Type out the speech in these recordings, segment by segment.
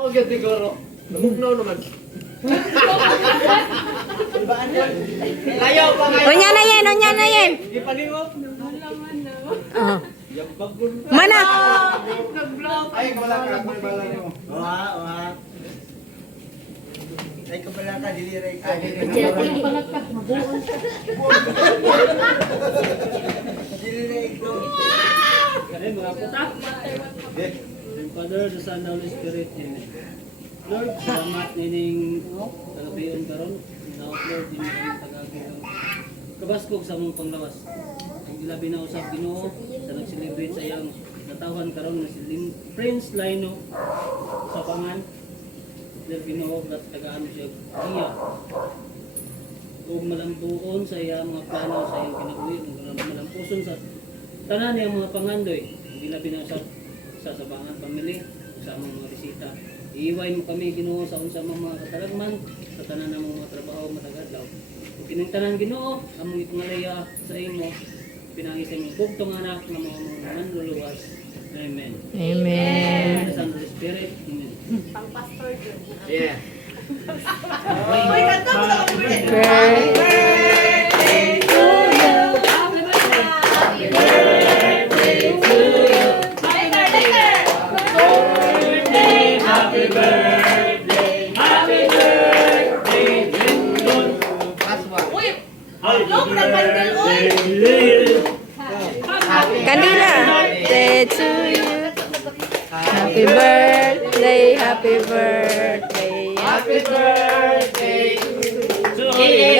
Okay, siguro. Namugnaw naman. Layaw pa kayo. Unya na yan. Ipalingok. Oh. Mana? Ay, kabala mo. Oha. Ay, kabala ka, diliray ka. Diliray ko. Kaya mga puta. Father, the Son, the Holy Spirit. Amen. Lord, salamat nining kagabion karon. Now, Lord, din ang tagagilang kabaskog sa mong panglawas. Ang ilabi na usap Ginoo sa nag-celebrate sa iyang natawan karon na si Prince Lino sa pangan. Lord Ginoo, at tagaan siya niya. Ug malambuon sa iyang mga plano sa iyang kinabuhi, malampuson sa tanan niyang mga pangandoy. Ang ilabi na usap sa sabangan family, sa among mga bisita. Iiway mo kami Ginoo sa unsa mga katalagman, sa tanan namong mga trabaho matagadlaw. Ug kining tanan Ginoo, among ipangalaya sa imo, pinangisa imong bugtong anak nga mga manluluwas. Amen. Amen. The Son of the Spirit. Amen. Pang-pastor dun. Yeah. Uy, kanto mo sa Birthday to you. Happy birthday to you. Happy birthday, happy birthday, Lindon. Uy, look na bandel, uy. Kandila. Birthday to you. Happy birthday, happy birthday. Happy birthday.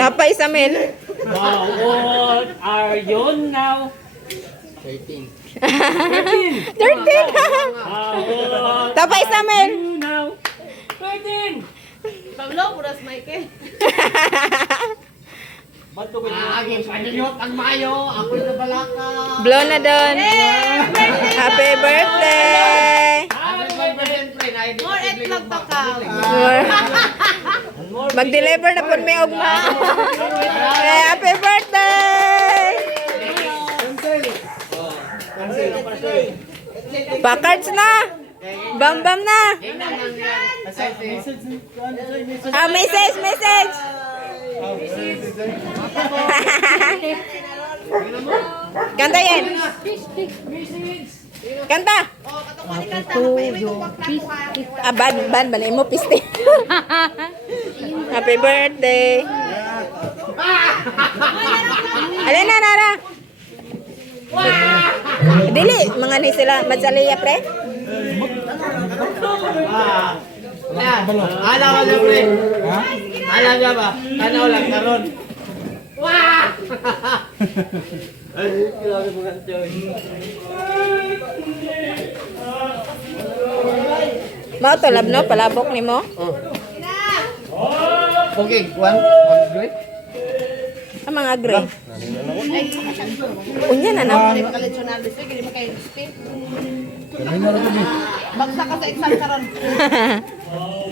Yapay sa men. How old are you now? 13. 13. How old Tapay sa men. you now? 13. Pablo, puras Michael. Ba't ko Aging panilyot ang mayo. Ako'y nabalaka. Blow na doon. Happy birthday. Happy birthday, friend. Ay, di More etlog to ka. Mag-deliver na po may ugma. Happy birthday. Pakards na. Bam-bam na. Ah, message. Kanta yan. Kanta. Ah, ban, balay mo, piste. Happy birthday. Alin na, Nara. Dili, mga ni sila, madsaliya, pre. Alam ka na, friend. Alam ka ba? Tanaw lang karon. Wah! Ay, kailangan mo nga ito. Mao to lab no, palabok ni mo. Okay, one. Great. Ang mga gray. Unya na na. Kalitsyonan, gusto, gini mo kayo spin. Bagsak ka sa exam karon.